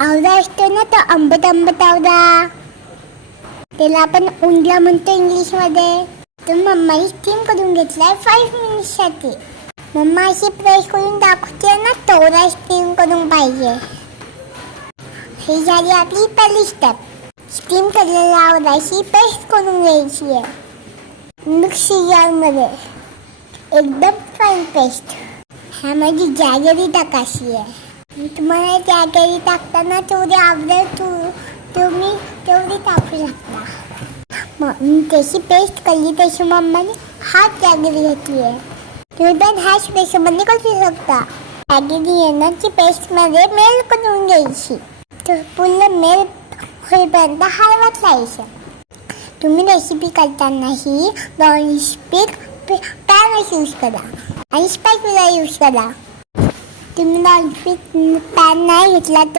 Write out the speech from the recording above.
आवळा असतो ना, तो आंबट आंबट आवळा, त्याला आपण उंडला म्हणतो इंग्लिशमध्ये. तर मम्माने स्टीम करून घेतलाय 5 मिनिट्ससाठी. मम्मा अशी प्रेस करून दाखवते ना, तेवढा स्टीम करून पाहिजे. ही झाली आपली पहिली स्टेप. स्टीम केलेल्या आवळ्याची पेस्ट करून घ्यायची आहे मिक्सी जारमध्ये, एकदम फाईन पेस्ट. ह्यामध्ये जॅगरी टाकायची आहे. तुम्हाला जॅगरी टाकताना तेवढी आवडत तुम्ही तेवढी टाकू शकता. मग त्याची पेस्ट केली, त्याची मम्माने हात जॅगरी घेतली आहे. तुम्ही पण ह्याच पेस्टमध्ये करू शकता. जॅगरी येण्याची पेस्टमध्ये मेल्ट करून घ्यायची, तर पूर्ण मेल्ट होईपर्यंत हलवत राहायचं. तुम्ही रेसिपी करतानाही नॉनस्टिक पॅनच यूज करा आणि स्पॅच्युला यूज करा. तुम्ही नॉनस्टिक पॅन नाही घेतला तर